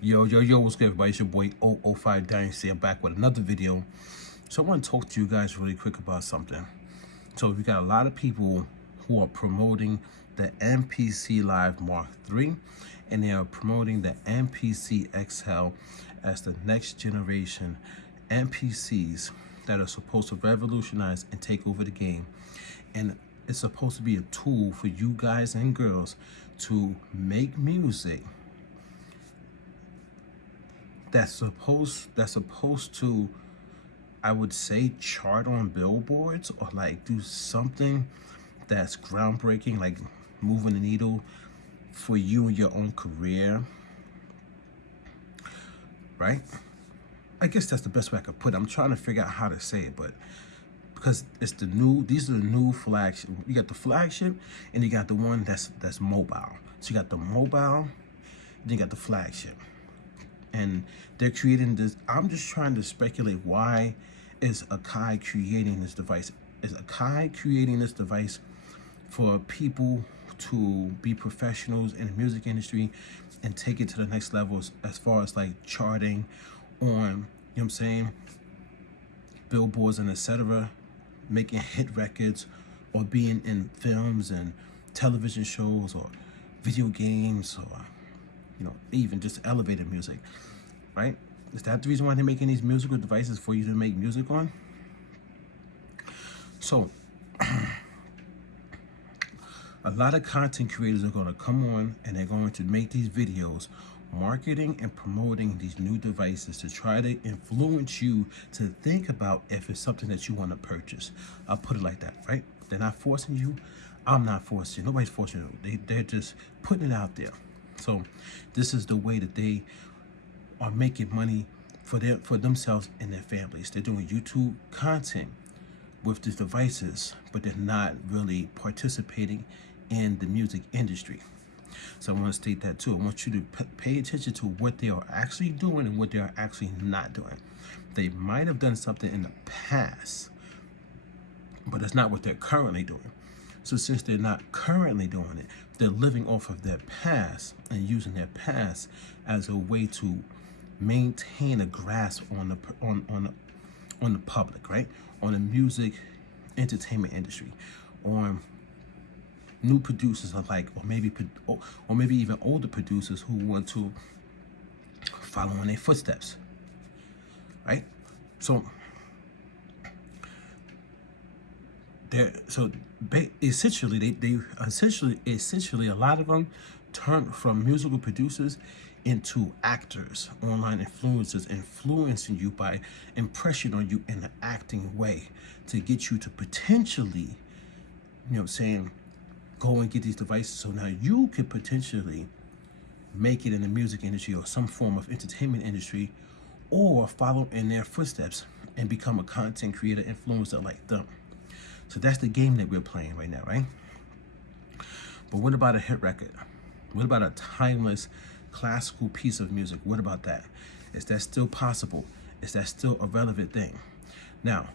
Yo, what's good, everybody? It's your boy 005 Dynasty. I'm back with another video. So I want to talk to you guys really quick about something. So we got a lot of people who are promoting the MPC Live Mark III, and they are promoting the MPC XL as the next generation MPCs that are supposed to revolutionize and take over the game. And it's supposed to be a tool for you guys and girls to make music that's supposed to, I would say, chart on billboards or like do something that's groundbreaking, like moving the needle for you and your own career, right? I guess that's the best way I could put it. I'm trying to figure out how to say it, but because it's the new, these are the new flagship. You got the flagship and you got the one that's mobile. So you got the mobile, then you got the flagship. And they're creating this. I'm just trying to speculate, why is Akai creating this device? Is Akai creating this device for people to be professionals in the music industry and take it to the next levels as far as like charting on, you know what I'm saying, billboards and etc., making hit records or being in films and television shows or video games, or even just elevator music, right? Is that the reason why they're making these musical devices for you to make music on? So a lot of content creators are going to come on and they're going to make these videos marketing and promoting these new devices to try to influence you to think about if it's something that you want to purchase. I'll put it like that, right? They're not forcing you. I'm not forcing you. Nobody's forcing you. They're just putting it out there. So this is the way that they are making money for themselves and their families. They're doing YouTube content with these devices, but they're not really participating in the music industry. So I want to state that too. I want you to pay attention to what they are actually doing and what they are actually not doing. They might have done something in the past, but it's not what they're currently doing. So since they're not currently doing it, they're living off of their past and using their past as a way to maintain a grasp on the public, right? On the music entertainment industry, on new producers alike, or maybe even older producers who want to follow in their footsteps, right? So essentially a lot of them turn from musical producers into actors, online influencers, influencing you by impression on you in an acting way to get you to potentially, go and get these devices so now you could potentially make it in the music industry or some form of entertainment industry, or follow in their footsteps and become a content creator, influencer like them. So that's the game that we're playing right now, right? But what about a hit record? What about a timeless classical piece of music? What about that? Is that still possible? Is that still a relevant thing? Now,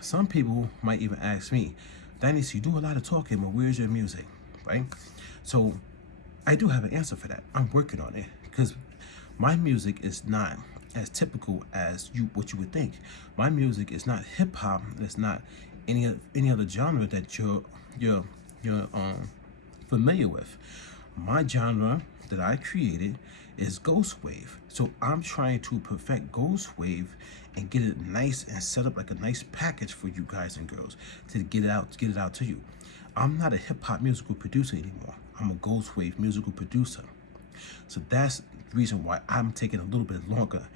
some people might even ask me, Dynasty, you do a lot of talking, but where's your music, right? So I do have an answer for that. I'm working on it, because my music is not as typical as what you would think. My music is not hip hop. It's not any other genre that you're familiar with. My genre that I created is Ghost Wave. So I'm trying to perfect Ghost Wave and get it nice and set up like a nice package for you guys and girls to get it out to you. I'm not a hip hop musical producer anymore. I'm a Ghost Wave musical producer. So that's the reason why I'm taking a little bit longer.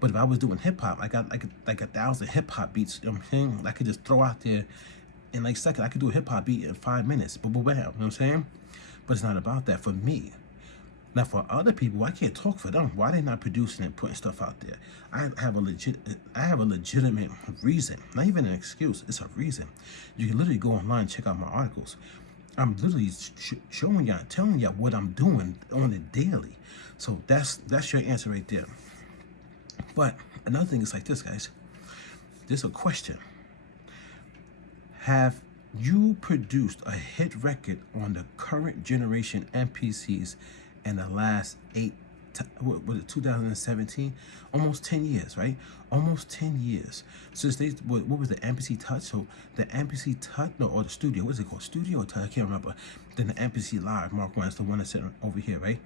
But if I was doing hip hop, I got like 1,000 hip hop beats. You know what I'm saying? I could just throw out there in like a second. I could do a hip hop beat in 5 minutes. Bam, you know what I'm saying? But it's not about that for me. Now for other people, I can't talk for them. Why are they not producing and putting stuff out there? I have a legitimate reason, not even an excuse. It's a reason. You can literally go online and check out my articles. I'm literally showing y'all, telling y'all what I'm doing on it daily. So that's your answer right there. But another thing is like this, guys. There's a question. Have you produced a hit record on the current generation MPCs in the last 8 what was it, 2017? Almost 10 years, right? Almost 10 years since they, what was the MPC Touch? So the MPC Touch, no, or the Studio, what is it called? Studio or Touch? I can't remember. Then the MPC Live, Mark 1, is the one that's sitting over here, right?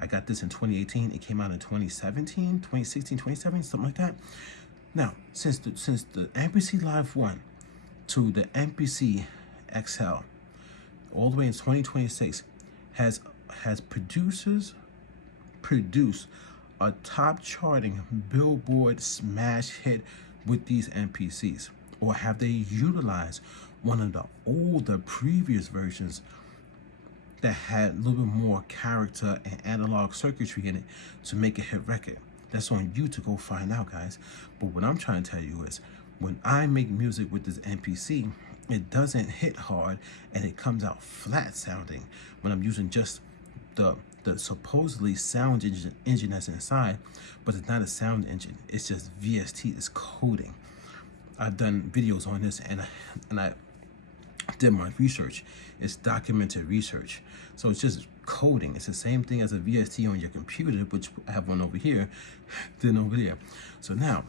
I got this in 2018. It came out in 2017, 2016, 2017, something like that. Now, since the MPC Live 1 to the MPC XL, all the way in 2026, has produced a top charting Billboard smash hit with these MPCs? Or have they utilized one of the older previous versions that had a little bit more character and analog circuitry in it to make a hit record? That's on you to go find out, guys. But what I'm trying to tell you is, when I make music with this MPC, it doesn't hit hard and it comes out flat sounding when I'm using just the supposedly sound engine that's inside, but it's not a sound engine. It's just VST. It's coding. I've done videos on this, and I did my research. It's documented research. So it's just coding. It's the same thing as a VST on your computer, which I have one over here, then over there. So now,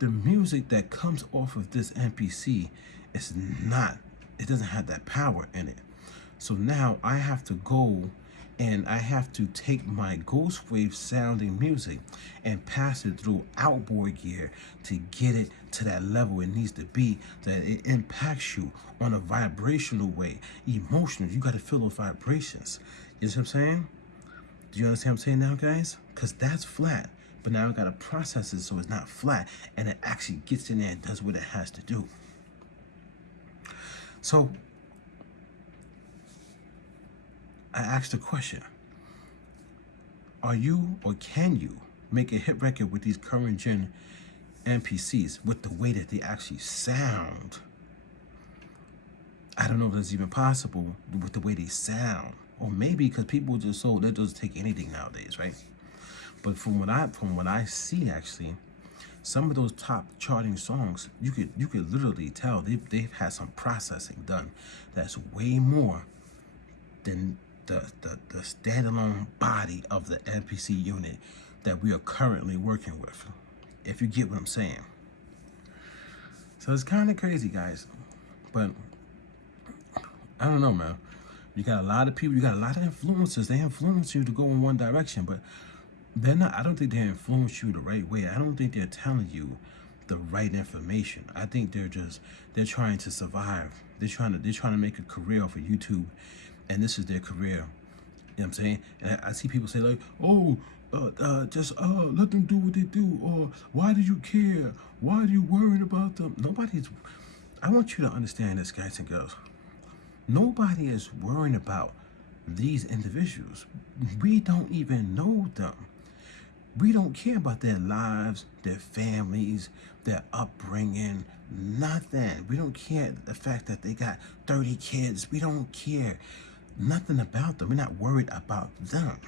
the music that comes off of this MPC is not, it doesn't have that power in it. So now I have to go and I have to take my Ghost Wave sounding music and pass it through outboard gear to get it to that level it needs to be, that it impacts you on a vibrational way, emotional. You got to feel those vibrations. You know what I'm saying? Do you understand what I'm saying now, guys? Because that's flat, but now I got to process it so it's not flat and it actually gets in there and does what it has to do. So I asked the question, are you or can you make a hit record with these current gen MPCs with the way that they actually sound? I don't know if that's even possible with the way they sound, or maybe because people just they just take anything nowadays, right? But from what I see, actually, some of those top charting songs, you could literally tell they've had some processing done that's way more than the standalone body of the MPC unit that we are currently working with, if you get what I'm saying. So it's kind of crazy, guys, but I don't know, man. You got a lot of people, you got a lot of influencers. They influence you to go in one direction, but they're not, I don't think they influence you the right way. I don't think they're telling you the right information. I think they're trying to survive. They're trying to make a career off of YouTube, and this is their career. You know what I'm saying? And I see people say like, oh, just let them do what they do, or why do you care? Why are you worried about them? I want you to understand this, guys and girls. Nobody is worrying about these individuals. We don't even know them. We don't care about their lives, their families, their upbringing, nothing. We don't care the fact that they got 30 kids. We don't care nothing about them. We're not worried about them.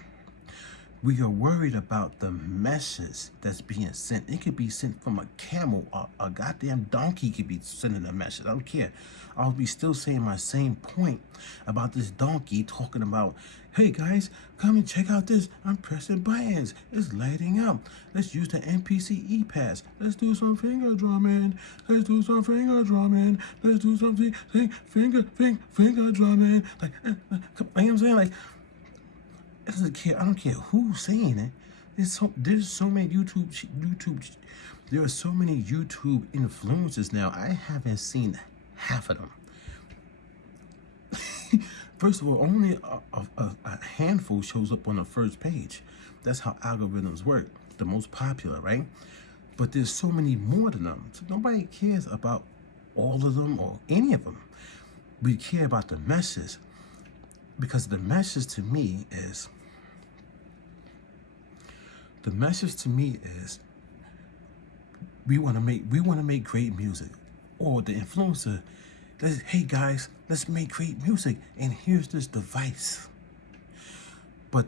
We are worried about the message that's being sent. It could be sent from a camel, a goddamn donkey could be sending a message. I don't care. I'll be still saying my same point about this donkey talking about, hey guys, come and check out this. I'm pressing buttons. It's lighting up. Let's use the MPC E-Pass. Let's do some finger drumming. Let's do some finger drumming. Let's do something, finger drumming. Like, you know what I'm saying? Like, I don't care who's saying it. There's so many there are so many YouTube influencers now. I haven't seen half of them. First of all, only a handful shows up on the first page. That's how algorithms work. The most popular, right? But there's so many more than them. So nobody cares about all of them or any of them. We care about the message, because the message to me is we want to make great music. Or the influencer, hey guys, let's make great music, and here's this device. But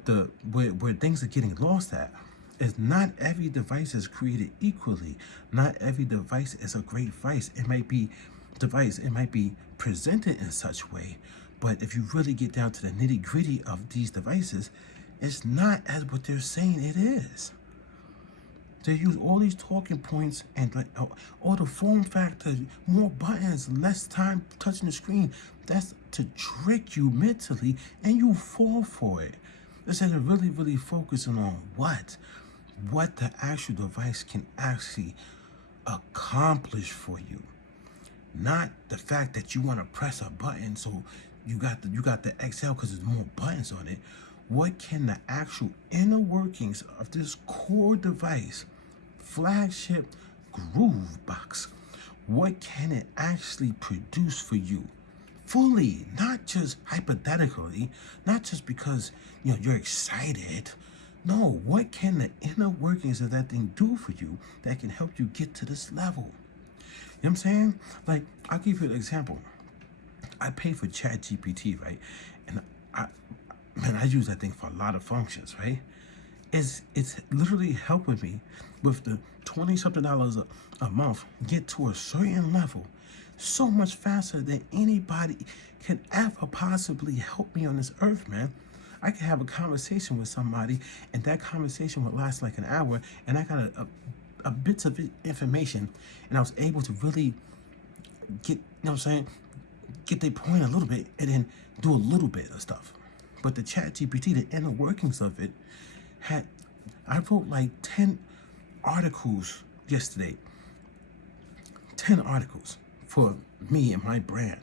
where things are getting lost at is not every device is created equally. Not every device is a great device. It might be presented in such way, but if you really get down to the nitty-gritty of these devices, It's not as what they're saying it is. They use all these talking points and like all the form factor, more buttons, less time touching the screen. That's to trick you mentally, and you fall for it. Instead of really focusing on what the actual device can actually accomplish for you, not the fact that you want to press a button. So you got the XL because there's more buttons on it. What can the actual inner workings of this core device, flagship groove box, what can it actually produce for you fully, not just hypothetically, not just because you're excited. No, what can the inner workings of that thing do for you that can help you get to this level? You know what I'm saying? Like, I'll give you an example. I pay for ChatGPT, right? And I use that thing for a lot of functions, right? It's literally helping me with the $20-something a month get to a certain level so much faster than anybody can ever possibly help me on this earth, man. I can have a conversation with somebody, and that conversation would last like an hour, and I got a bits of information, and I was able to really get, get their point a little bit, and then do a little bit of stuff. But the ChatGPT, the inner workings of it, I wrote like 10 articles yesterday. 10 articles for me and my brand,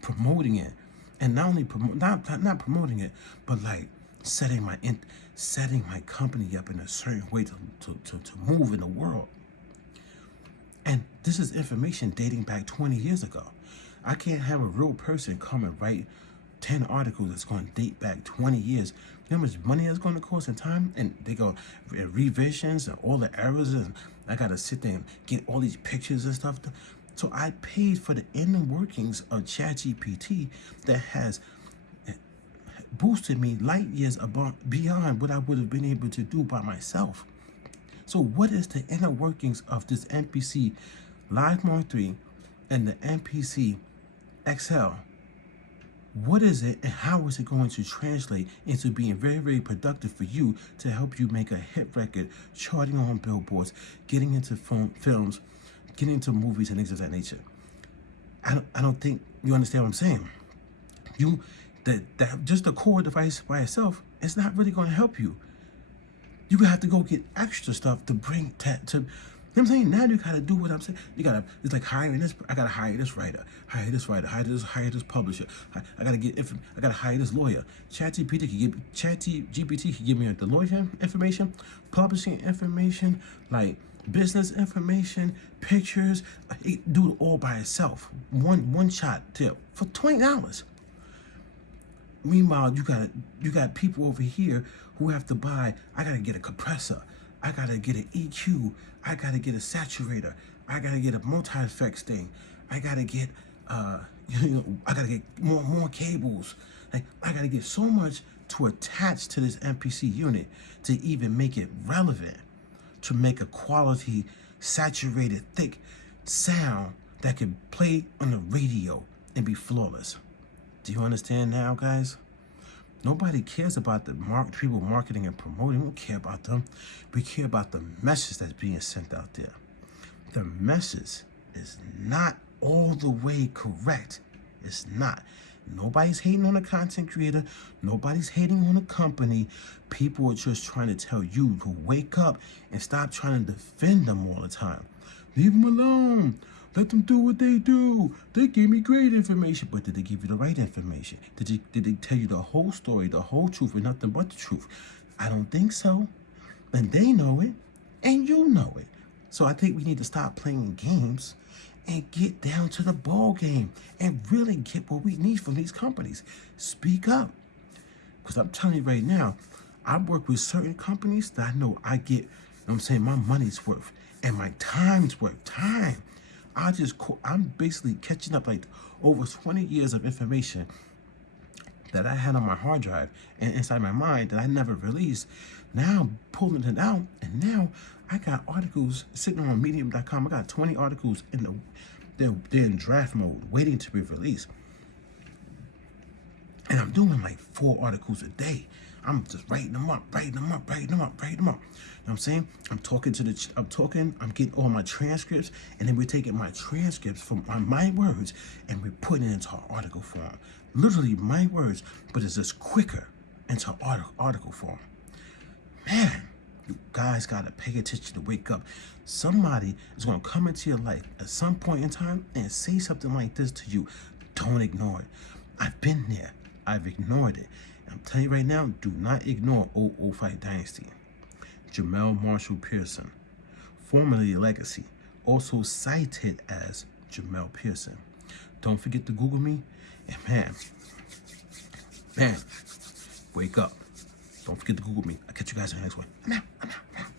promoting it, and not only not promoting it, but like setting my company up in a certain way to move in the world. And this is information dating back 20 years ago. I can't have a real person come and write 10 articles that's going to date back 20 years. You know how much money that's going to cost in time? And they go revisions and all the errors, and I got to sit there and get all these pictures and stuff. So I paid for the inner workings of ChatGPT that has boosted me light years beyond what I would have been able to do by myself. So what is the inner workings of this MPC Live Mark III and the MPC XL? What is it, and how is it going to translate into being very productive for you to help you make a hit record, charting on billboards, getting into films, getting into movies and things of that nature? I don't think you understand what I'm saying. That just the core device by itself is not really going to help you. You have to go get extra stuff to bring to. You know what I'm saying? Now you gotta do what I'm saying. It's like hiring this. I gotta hire this writer, hire this publisher. I gotta hire this lawyer. ChatGPT can give me the lawyer information, publishing information, like business information, pictures. It do it all by itself. One shot tip for $20. Meanwhile, you got people over here who have to buy. I gotta get a compressor. I gotta get an EQ. I gotta get a saturator. I gotta get a multi-effects thing. I gotta get I gotta get more cables. Like, I gotta get so much to attach to this MPC unit to even make it relevant, to make a quality, saturated, thick sound that can play on the radio and be flawless. Do you understand now, guys? Nobody cares about the people marketing and promoting. We don't care about them. We care about the message that's being sent out there. The message is not all the way correct. It's not. Nobody's hating on a content creator. Nobody's hating on a company. People are just trying to tell you to wake up and stop trying to defend them all the time. Leave them alone. Let them do what they do. They gave me great information. But did they give you the right information? Did they tell you the whole story, the whole truth, and nothing but the truth? I don't think so. And they know it, and you know it. So I think we need to stop playing games and get down to the ball game and really get what we need from these companies. Speak up. Because I'm telling you right now, I work with certain companies that I know I get, my money's worth and my time's worth. Time. I'm basically catching up like over 20 years of information that I had on my hard drive and inside my mind that I never released. Now I'm pulling it out, and now I got articles sitting on medium.com. I got 20 articles they're in draft mode, waiting to be released. And I'm doing like 4 articles a day. I'm just writing them up. You know what I'm saying? I'm getting all my transcripts, and then we're taking my transcripts from my words, and we're putting it into article form. Literally my words, but it's just quicker into article form. Man, you guys gotta pay attention to wake up. Somebody is gonna come into your life at some point in time and say something like this to you. Don't ignore it. I've been there. I've ignored it. I'm telling you right now, do not ignore 005 Dynasty. Jamel Marshall Pearson, formerly Legacy, also cited as Jamel Pearson. Don't forget to Google me, and man, wake up. Don't forget to Google me. I'll catch you guys in the next one. I'm out.